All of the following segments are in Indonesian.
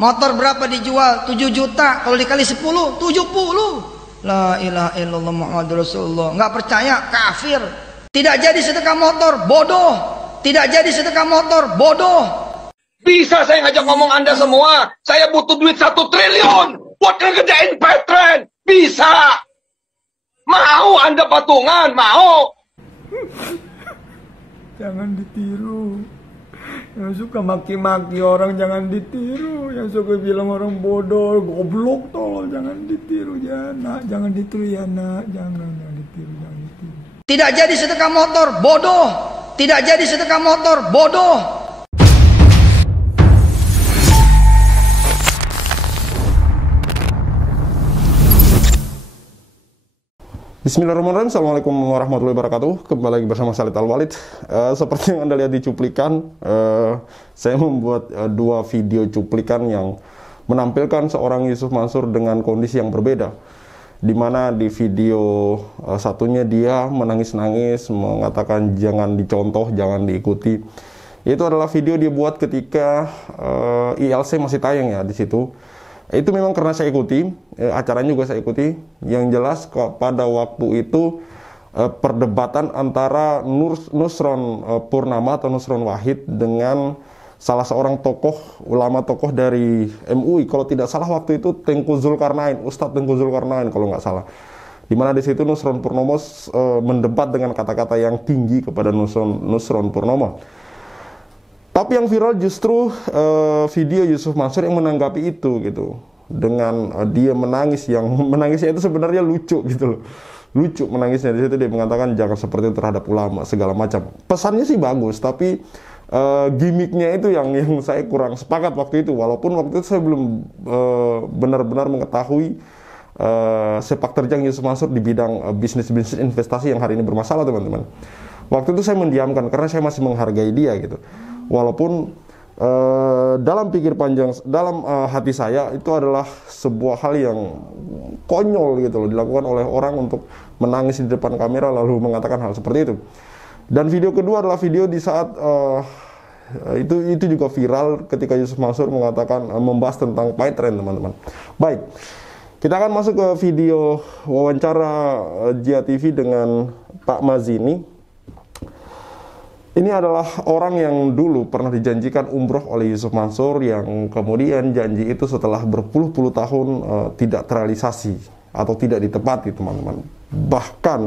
Motor berapa dijual? 7 juta. Kalau dikali 10, 70. La ilaha illallah Muhammadur Rasulullah. Nggak percaya, kafir. Tidak jadi sedekah motor, bodoh. Tidak jadi sedekah motor, bodoh. Bisa saya ngajak ngomong Anda semua. Saya butuh duit 1 triliun buat ngerjain Petren. Bisa. Mau Anda patungan? Mau. Jangan ditiru. Yang suka maki-maki orang jangan ditiru. Yang suka bilang orang bodoh, goblok, tolong jangan ditiru ya nak. Jangan ditiru ya nak. Jangan ditiru, jangan ditiru. Tidak jadi sedekah motor, bodoh. Tidak jadi sedekah motor, bodoh. Bismillahirrahmanirrahim. Assalamualaikum warahmatullahi wabarakatuh. Kembali lagi bersama Khalid Al-Walid. Seperti yang Anda lihat di cuplikan, saya membuat 2 video cuplikan yang menampilkan seorang Yusuf Mansur dengan kondisi yang berbeda. Dimana di video satunya dia menangis-nangis, mengatakan jangan dicontoh, jangan diikuti. Itu adalah video dia buat ketika ILC masih tayang ya di situ. Itu memang karena saya ikuti, acaranya juga saya ikuti. Yang jelas pada waktu itu perdebatan antara Nusron Purnama atau Nusron Wahid dengan salah seorang tokoh, ulama tokoh dari MUI. Kalau tidak salah waktu itu Tengku Zulkarnain, Ustadz Tengku Zulkarnain kalau nggak salah. Dimana di situ Nusron Purnomo mendebat dengan kata-kata yang tinggi kepada Nusron Purnomo. Tapi yang viral justru video Yusuf Mansur yang menanggapi itu gitu. Dengan dia menangis, yang menangisnya itu sebenarnya lucu gitu loh. Lucu menangisnya, di situ dia mengatakan jangan seperti itu terhadap ulama segala macam. Pesannya sih bagus, tapi gimmicknya itu yang saya kurang sepakat waktu itu. Walaupun waktu itu saya belum benar-benar mengetahui sepak terjang Yusuf Mansur di bidang bisnis investasi yang hari ini bermasalah, teman-teman. Waktu itu saya mendiamkan karena saya masih menghargai dia gitu. Walaupun dalam pikir panjang, dalam hati saya itu adalah sebuah hal yang konyol gitu loh, dilakukan oleh orang untuk menangis di depan kamera lalu mengatakan hal seperti itu. Dan video kedua adalah video di saat itu juga viral ketika Yusuf Mansur mengatakan membahas tentang Petren, teman-teman. Baik, kita akan masuk ke video wawancara Jia TV dengan Pak Mazini. Ini adalah orang yang dulu pernah dijanjikan umroh oleh Yusuf Mansur, yang kemudian janji itu setelah berpuluh-puluh tahun tidak terrealisasi atau tidak ditepati, teman-teman. Bahkan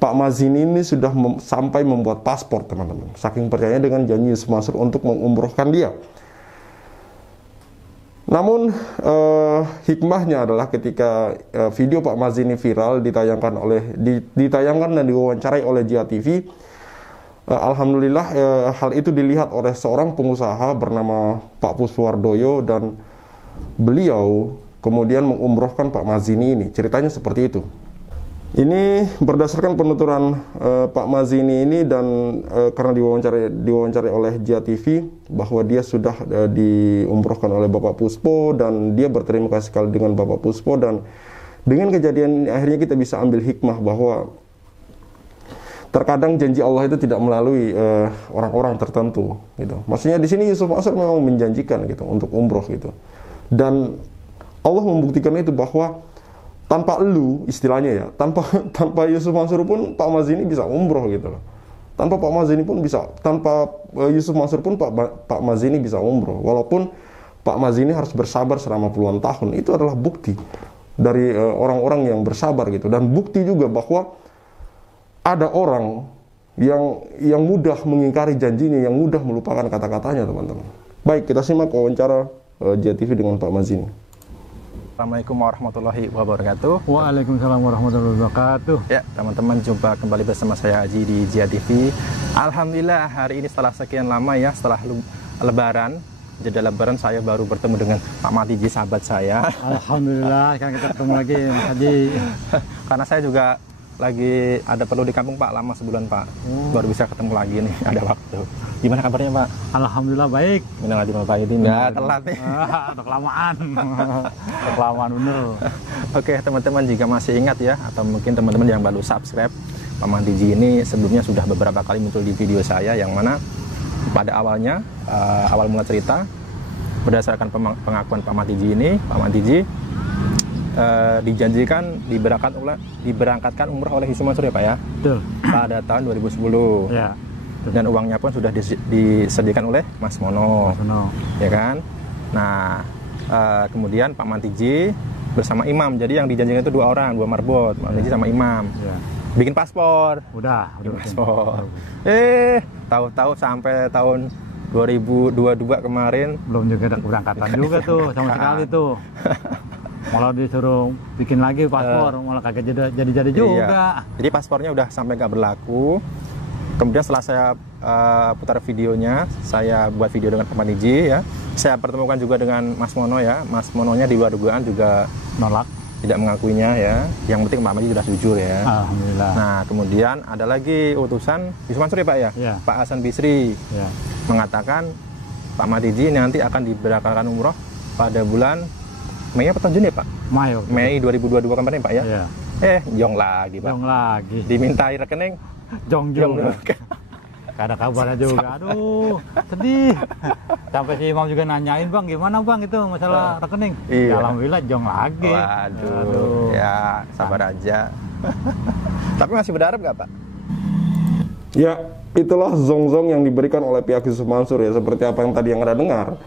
Pak Mazini ini sudah sampai membuat paspor, teman-teman. Saking percayanya dengan janji Yusuf Mansur untuk mengumrohkan dia. Namun hikmahnya adalah ketika video Pak Mazini viral ditayangkan dan diwawancarai oleh Jia TV. Alhamdulillah hal itu dilihat oleh seorang pengusaha bernama Pak Puswardoyo dan beliau kemudian mengumrohkan Pak Mazini ini. Ceritanya seperti itu. Ini berdasarkan penuturan Pak Mazini ini dan karena diwawancarai oleh Jia TV bahwa dia sudah diumrohkan oleh Bapak Puspo dan dia berterima kasih sekali dengan Bapak Puspo, dan dengan kejadian ini akhirnya kita bisa ambil hikmah bahwa terkadang janji Allah itu tidak melalui orang-orang tertentu gitu. Maksudnya di sini Yusuf Mansur memang menjanjikan gitu untuk umroh gitu. Dan Allah membuktikan itu bahwa tanpa elu istilahnya ya, tanpa Yusuf Mansur pun Pak Mazini bisa umroh gitu loh. Tanpa Pak Mazini pun bisa, tanpa Yusuf Mansur pun Pak Mazini bisa umroh. Walaupun Pak Mazini harus bersabar selama puluhan tahun. Itu adalah bukti dari orang-orang yang bersabar gitu, dan bukti juga bahwa ada orang yang mudah mengingkari janjinya, yang mudah melupakan kata-katanya, teman-teman. Baik, kita simak wawancara Jia TV dengan Pak Mazini. Assalamualaikum warahmatullahi wabarakatuh. Waalaikumsalam warahmatullahi wabarakatuh. Ya, teman-teman, jumpa kembali bersama saya Aji di Jia TV. Alhamdulillah hari ini setelah sekian lama ya, setelah Lebaran, jeda Lebaran saya baru bertemu dengan Pak Matiji, sahabat saya. Alhamdulillah, kan kita ketemu lagi Mas Haji. Karena saya juga lagi ada perlu di kampung Pak, lama sebulan Pak. Baru bisa ketemu lagi nih, ada waktu. Gimana kabarnya Pak? Alhamdulillah baik. Minal aidin wal faizin. Nggak telat nih. Udah kelamaan. Kelamaan bener. Oke teman-teman, jika masih ingat ya, atau mungkin teman-teman yang baru subscribe, Pak Matiji ini sebelumnya sudah beberapa kali muncul di video saya, yang mana pada awalnya awal mula cerita berdasarkan pengakuan Pak Matiji ini, Pak Matiji dijanjikan diberangkatkan umroh oleh Yusuf Mansur ya Pak ya? Betul. Pada tahun 2010. Ya. Dan uangnya pun sudah disediakan oleh Mas Mono. Mas Mono. Ya kan? Nah, kemudian Pak Matiji bersama Imam. Jadi yang dijanjikan itu 2 orang, 2 marbot, Pak Matiji sama Imam. Ya. Bikin paspor. Udah Bikin bikin. paspor. Tahu-tahu sampai tahun 2022 kemarin Belum juga ada keberangkatan juga tuh sama sekali tuh. Malah disuruh bikin lagi paspor, malah kagak jadi juga. Iya. Jadi paspornya udah sampai nggak berlaku. Kemudian setelah saya putar videonya, saya buat video dengan Pak Matiji ya. Saya pertemukan juga dengan Mas Mono ya. Mas Mononya di luar dugaan juga Nolak. tidak mengakuinya ya. Yang penting Pak Matiji sudah jujur ya. Alhamdulillah. Nah, kemudian ada lagi utusan Yusuf Mansur ya Pak ya? Iya. Pak Hasan Bisri Ya. mengatakan Pak Matiji nanti akan diberangkatkan umroh pada bulan Mei apa tahun Juni ya Pak? Mayo. Mei 2022 kemarin Pak ya? Ya. Jong lagi Pak. Jong lagi. Dimintai rekening, Jong juga. Gak ada kabarnya juga. Aduh, sedih. Sampai si Imam juga nanyain, Bang, gimana Bang itu masalah rekening? Iya. Ya, alhamdulillah Jong lagi. Waduh, ya sabar aja. Tapi masih berharap gak Pak? Ya, itulah zong-zong yang diberikan oleh pihak Yusuf Mansur ya, seperti apa yang tadi yang Anda dengar.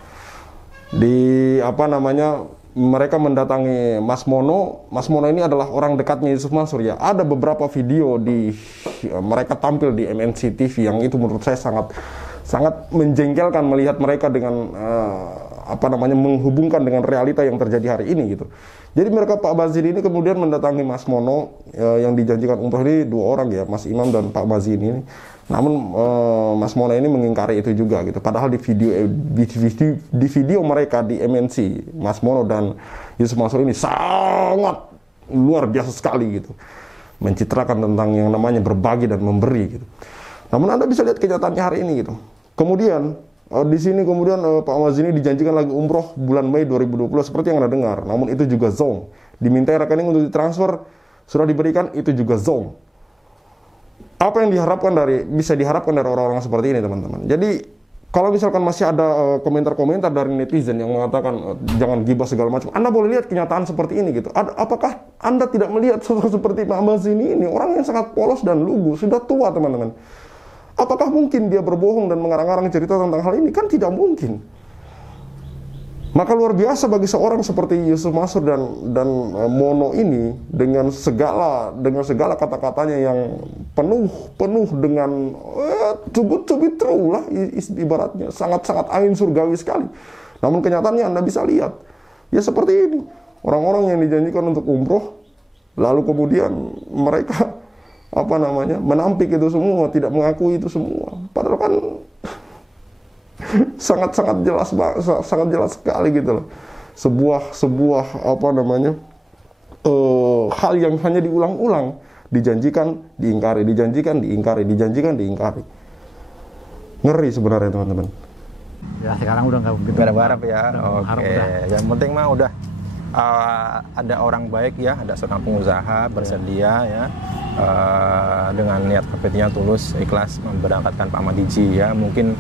Di apa namanya, mereka mendatangi Mas Mono. Mas Mono ini adalah orang dekatnya Yusuf Mansur ya. Ada beberapa video mereka tampil di MNC TV yang itu menurut saya sangat menjengkelkan melihat mereka dengan menghubungkan dengan realita yang terjadi hari ini gitu. Jadi mereka Pak Mazini ini kemudian mendatangi Mas Mono yang dijanjikan umroh ini 2 orang ya, Mas Imam dan Pak Mazini ini. Namun Mas Mono ini mengingkari itu juga gitu. Padahal di video mereka di MNC, Mas Mono dan Yusuf Mansur ini sangat luar biasa sekali gitu, mencitrakan tentang yang namanya berbagi dan memberi gitu. Namun Anda bisa lihat kenyataannya hari ini gitu. Kemudian di sini Pak Mazini dijanjikan lagi umroh bulan Mei 2020 seperti yang Anda dengar. Namun itu juga zong. Dimintai rekening untuk ditransfer, sudah diberikan, itu juga zong. Apa yang bisa diharapkan dari orang-orang seperti ini, teman-teman? Jadi kalau misalkan masih ada komentar-komentar dari netizen yang mengatakan jangan gibah segala macam, Anda boleh lihat kenyataan seperti ini gitu. Apakah Anda tidak melihat sosok seperti Pak Mazini ini, orang yang sangat polos dan lugu, sudah tua, teman-teman? Apakah mungkin dia berbohong dan mengarang-arang cerita tentang hal ini? Kan tidak mungkin. Maka luar biasa bagi seorang seperti Yusuf Mansur dan Mono ini dengan segala kata-katanya yang penuh dengan to be true lah, ibaratnya sangat angin surgawi sekali. Namun kenyataannya Anda bisa lihat ya seperti ini, orang-orang yang dijanjikan untuk umroh lalu kemudian mereka menampik itu semua, tidak mengakui itu semua. Padahal kan sangat jelas sekali gitu loh. Sebuah hal yang hanya diulang-ulang, dijanjikan, diingkari, dijanjikan, diingkari. Ngeri sebenarnya, teman-teman. Ya sekarang udah nggak begitu. Gak ada berharap ya. Oke. Udah. Yang penting mah udah ada orang baik ya, ada seorang pengusaha bersedia ya, dengan niat hatinya tulus, ikhlas memberangkatkan Pak Matiji ya. Mungkin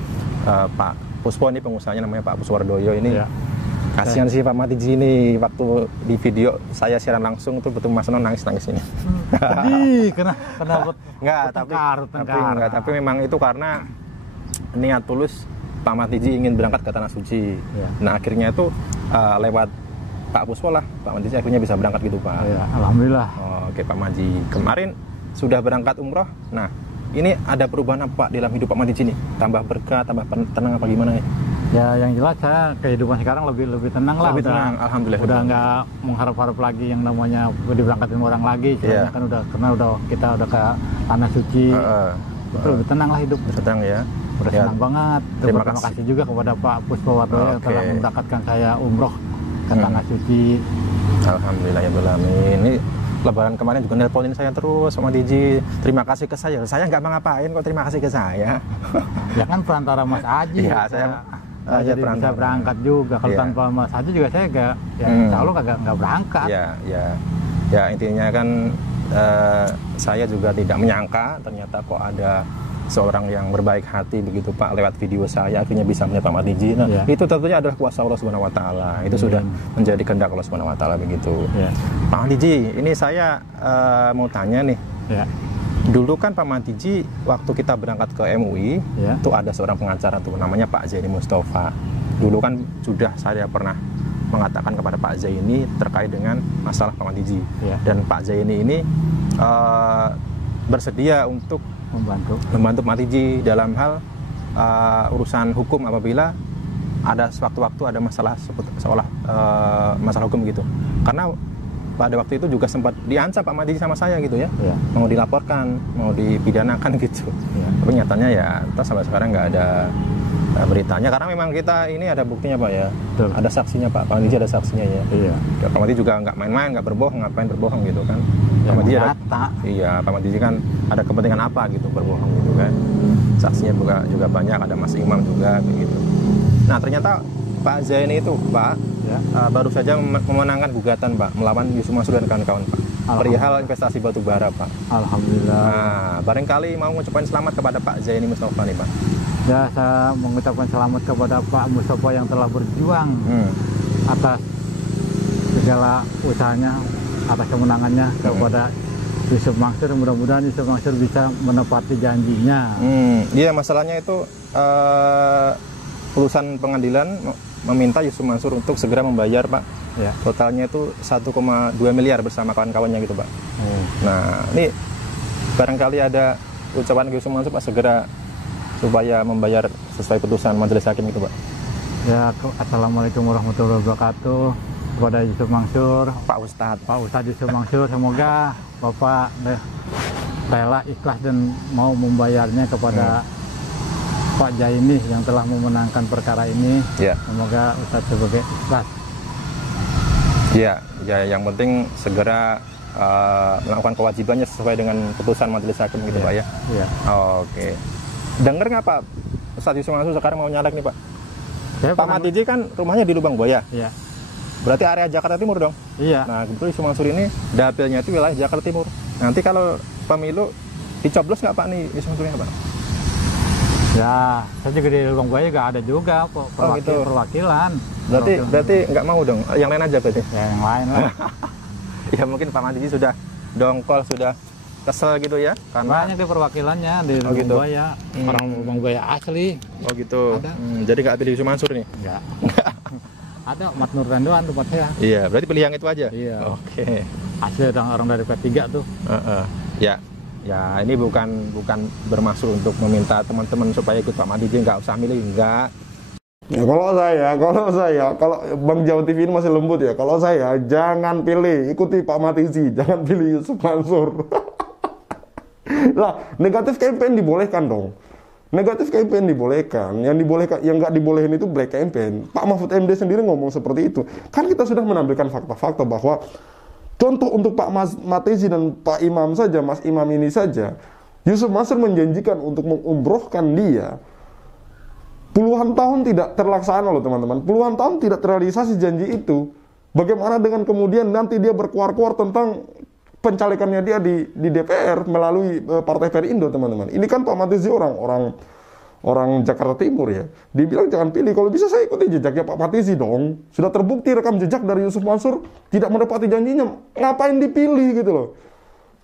Pak Puspo ini pengusahanya namanya Pak Puswardoyo ini. Ya. Kasihan sih Pak Matiji ini, waktu di video saya siaran langsung tuh betul Mas Nono nangis ini. Sedih, kena tapi memang itu karena niat tulus Pak Matiji ingin berangkat ke Tanah Suci. Ya. Nah akhirnya itu lewat Pak Puspo lah, Pak Matiji akhirnya bisa berangkat gitu Pak. Ya, alhamdulillah. Oke Pak Maji, kemarin sudah berangkat umroh. Nah ini ada perubahan apa Pak dalam hidup Pak Matiji nih? Tambah berkah, tambah tenang apa gimana nih? Ya yang jelas saya kehidupan sekarang lebih tenang lah. Lebih tenang, alhamdulillah. Udah nggak mengharap-harap lagi yang namanya diberangkatin orang lagi. Karena kan kita udah ke Tanah Suci. Lebih tenang lah hidup. Tenang ya. Udah senang banget. Terima kasih juga kepada Pak Puspowardoyo yang telah memberangkatkan saya umroh ke Tanah Suci. Alhamdulillah ya Bulamin. Ini Lebaran kemarin juga nelponin saya terus sama Diji. Terima kasih ke saya. Saya nggak ngapain kok terima kasih ke saya. Ya kan perantara Mas Aji. Iya saya jadi bisa berangkat juga. Kalau tanpa Mas Aji juga saya nggak. Ya insya Allah nggak berangkat. Ya intinya kan saya juga tidak menyangka ternyata kok ada seorang yang berbaik hati begitu Pak, lewat video saya akhirnya bisa melihat Pak Matiji. Nah, itu tentunya adalah kuasa Allah Subhanahu wa taala. Itu sudah menjadi kehendak Allah Subhanahu wa taala begitu. Pak Matiji, ini saya mau tanya nih. Dulu kan Pak Matiji waktu kita berangkat ke MUI, itu ada seorang pengacara tuh namanya Pak Zaini Mustafa. Dulu kan sudah saya pernah mengatakan kepada Pak Zaini terkait dengan masalah Pak Matiji. Dan Pak Zaini ini bersedia untuk membantu Pak Matiji dalam hal urusan hukum apabila ada sewaktu-waktu ada masalah seolah masalah hukum gitu. Karena pada waktu itu juga sempat diancam Pak Matiji sama saya gitu ya, mau dilaporkan, mau dipidanakan gitu. Tapi nyatanya ya sampai sekarang nggak ada beritanya, karena memang kita ini ada buktinya Pak ya. Ada saksinya Pak Matiji, ada saksinya ya. Pak Matiji juga nggak main-main, nggak berbohong, ngapain berbohong gitu kan. Pak Matiji Pak Matiji kan ada kepentingan apa gitu berbohong gitu kan. Saksinya juga banyak, ada Mas Imam juga begitu. Nah ternyata Pak Zaini itu Pak baru saja memenangkan gugatan Pak melawan Yusuf Mansur dan kawan-kawan Pak perihal investasi batu bara Pak. Alhamdulillah. Nah barangkali mau mengucapkan selamat kepada Pak Zaini Mustafa nih Pak. Ya, saya mengucapkan selamat kepada Pak Mustafa yang telah berjuang atas segala usahanya, atas kemenangannya kepada Yusuf Mansur. Mudah-mudahan Yusuf Mansur bisa menepati janjinya. Iya, masalahnya itu urusan pengadilan meminta Yusuf Mansur untuk segera membayar Pak. Totalnya itu 1,2 miliar bersama kawan-kawannya gitu Pak. Nah, ini barangkali ada ucapan Yusuf Mansur Pak segera supaya membayar sesuai putusan majelis hakim itu Pak. Ya, assalamualaikum warahmatullahi wabarakatuh kepada Yusuf Mansur, Pak Ustadz Yusuf Mansur, semoga Bapak rela ikhlas dan mau membayarnya kepada Pak Zaini yang telah memenangkan perkara ini. Semoga Ustadz sebagai ikhlas. Ya, yang penting segera melakukan kewajibannya sesuai dengan putusan majelis hakim gitu Pak ya. Oke. Dengar nggak Pak, Ustadz Yusuf Mansur sekarang mau nyalek nih Pak? Pak Matiji kan rumahnya di Lubang Buaya. Berarti area Jakarta Timur dong? Nah kebetulan Yusuf Mansur ini dapilnya itu wilayah Jakarta Timur. Nanti kalau pemilu dicoblos nggak Pak nih Yusuf Mansurnya Pak? Ya, saya juga di Lubang Buaya nggak ada juga perwakilan. Berarti nggak mau dong? Yang lain aja berarti? Ya yang lain lah. Ya mungkin Pak Matiji sudah dongkol, sudah kesel gitu ya, karena banyak di perwakilannya di Lubang Buaya, orang Lubang Buaya asli. Oh gitu. Jadi nggak pilih Yusuf Mansur nih? Nggak. Ada Mat Nur Randoan tempat saya. Iya, berarti pilih yang itu aja. Oke. Asli orang dari P3 tuh. Ya ini bukan bermaksud untuk meminta teman-teman supaya ikut Pak Matiji, nggak usah milih, enggak. Ya, kalau Bang Jawa TV ini masih lembut ya. Kalau saya jangan pilih, ikuti Pak Matiji, jangan pilih Yusuf Mansur. Lah, negatif campaign dibolehkan dong. Negatif campaign dibolehkan. Yang nggak dibolehin itu black campaign. Pak Mahfud MD sendiri ngomong seperti itu. Kan kita sudah menampilkan fakta-fakta bahwa contoh untuk Pak Matiji dan Pak Imam saja, Mas Imam ini saja, Yusuf Mansur menjanjikan untuk mengumrohkan dia. Puluhan tahun tidak terlaksana loh teman-teman. Puluhan tahun tidak terrealisasi janji itu. Bagaimana dengan kemudian nanti dia berkuar-kuar tentang pencalekannya dia di DPR melalui Partai Perindo teman-teman. Ini kan Pak Matiji orang Jakarta Timur ya. Dibilang jangan pilih. Kalau bisa saya ikuti jejaknya Pak Matiji dong. Sudah terbukti rekam jejak dari Yusuf Mansur tidak menepati janjinya. Ngapain dipilih gitu loh.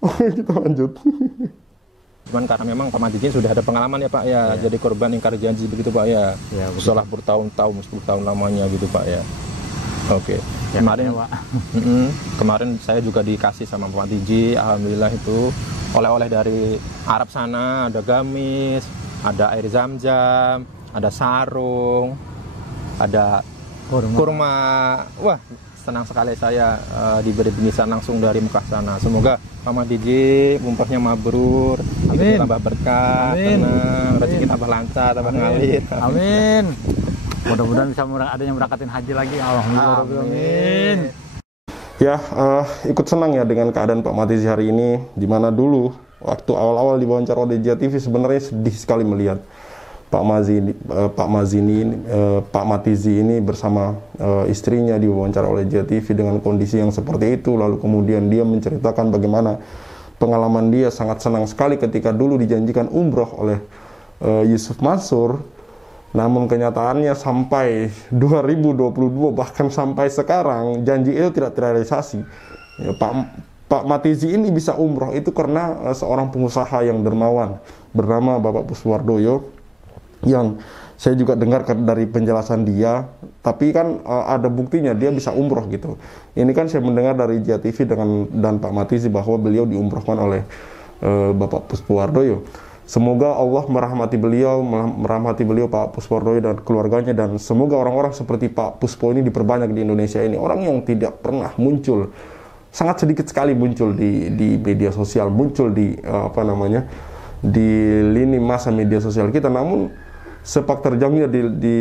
Oke, kita lanjut. Cuman karena memang Pak Matiji sudah ada pengalaman ya Pak ya, jadi korban ingkar janji begitu Pak ya. Setelah bertahun-tahun, 10 tahun lamanya gitu Pak ya. Oke. Kemarin saya juga dikasih sama Pak Matiji, alhamdulillah itu oleh-oleh dari Arab sana, ada gamis, ada air zam-zam, ada sarung, ada kurma. Wah, senang sekali saya diberi bingkisan langsung dari Mekah sana. Semoga Pak Matiji umrohnya mabrur, hidupnya tambah berkah, tenang, rezeki tambah lancar, tambah ngalir. Amin. Mudah-mudahan bisa ada yang berangkatin haji lagi. Alhamdulillah. Amin. Ya, ikut senang ya dengan keadaan Pak Matiji hari ini, di mana dulu waktu awal-awal diwawancara oleh Jia TV sebenarnya sedih sekali melihat Pak Matiji ini bersama istrinya diwawancara oleh Jia TV dengan kondisi yang seperti itu. Lalu kemudian dia menceritakan bagaimana pengalaman dia sangat senang sekali ketika dulu dijanjikan umroh oleh Yusuf Mansur, namun kenyataannya sampai 2022 bahkan sampai sekarang janji itu tidak terrealisasi. Ya, Pak Matizi ini bisa umroh itu karena seorang pengusaha yang dermawan bernama Bapak Puswardoyo, yang saya juga dengar dari penjelasan dia, tapi kan ada buktinya dia bisa umroh gitu. Ini kan saya mendengar dari JTV dan Pak Matizi bahwa beliau diumrohkan oleh Bapak Puswardoyo. Semoga Allah merahmati beliau Pak Puswardoyo dan keluarganya, dan semoga orang-orang seperti Pak Puspo ini diperbanyak di Indonesia ini. Orang yang tidak pernah muncul, sangat sedikit sekali muncul di media sosial, muncul di di lini masa media sosial kita, namun sepak terjangnya di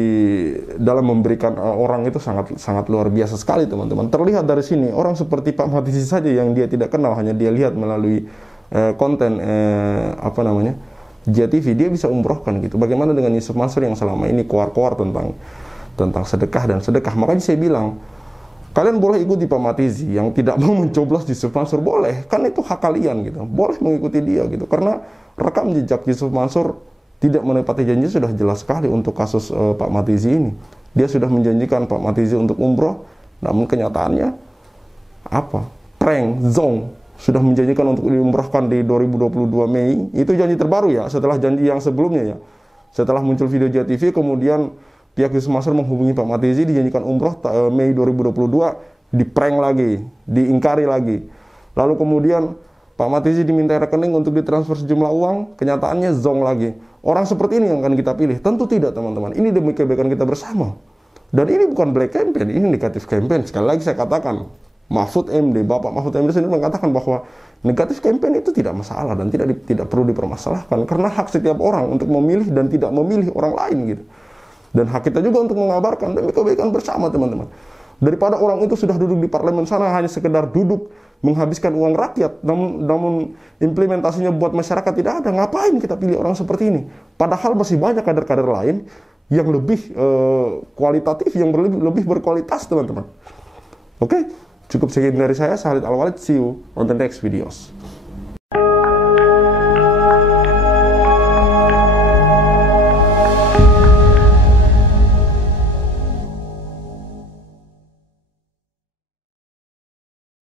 dalam memberikan orang itu sangat luar biasa sekali, teman-teman. Terlihat dari sini orang seperti Pak Matizi saja yang dia tidak kenal, hanya dia lihat melalui konten JTV, dia bisa umrohkan gitu. Bagaimana dengan Yusuf Mansur yang selama ini koar-koar tentang sedekah dan sedekah? Makanya saya bilang, kalian boleh ikuti Pak Matizi yang tidak mau mencoblos Yusuf Mansur, boleh, kan itu hak kalian gitu, boleh mengikuti dia gitu, karena rekam jejak Yusuf Mansur tidak menepati janji sudah jelas sekali untuk kasus Pak Matizi ini. Dia sudah menjanjikan Pak Matizi untuk umroh, namun kenyataannya apa? Prank, zong. Sudah menjanjikan untuk diumrohkan di 2022 Mei. Itu janji terbaru ya, setelah janji yang sebelumnya ya. Setelah muncul video JTV, kemudian pihak Yusuf Mansur menghubungi Pak Matizi, dijanjikan umroh Mei 2022, di-prank lagi, diingkari lagi. Lalu kemudian Pak Matizi diminta rekening untuk ditransfer sejumlah uang, kenyataannya zong lagi. Orang seperti ini yang akan kita pilih? Tentu tidak, teman-teman. Ini demi kebaikan kita bersama. Dan ini bukan black campaign, ini negatif campaign. Sekali lagi saya katakan, Mahfud MD, Bapak Mahfud MD sendiri mengatakan bahwa negatif campaign itu tidak masalah dan tidak perlu dipermasalahkan, karena hak setiap orang untuk memilih dan tidak memilih orang lain gitu. Dan hak kita juga untuk mengabarkan demi kebaikan bersama, teman-teman. Daripada orang itu sudah duduk di parlemen sana hanya sekedar duduk menghabiskan uang rakyat, namun implementasinya buat masyarakat tidak ada. Ngapain kita pilih orang seperti ini? Padahal masih banyak kader-kader lain yang lebih kualitatif, yang lebih berkualitas, teman-teman. Oke, cukup sekian dari saya, Khalid Al-Walid. See you on the next videos.